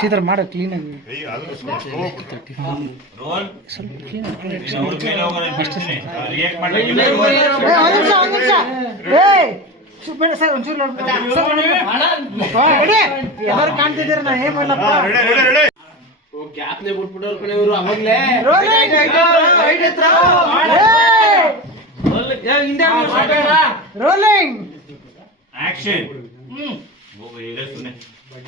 ಸೀದರ್ ಮಾಡು ಕ್ಲೀನ್ ಆಗಿ rolling action hmm ಹೋಗಿ ಸುನೆ ಬಟ್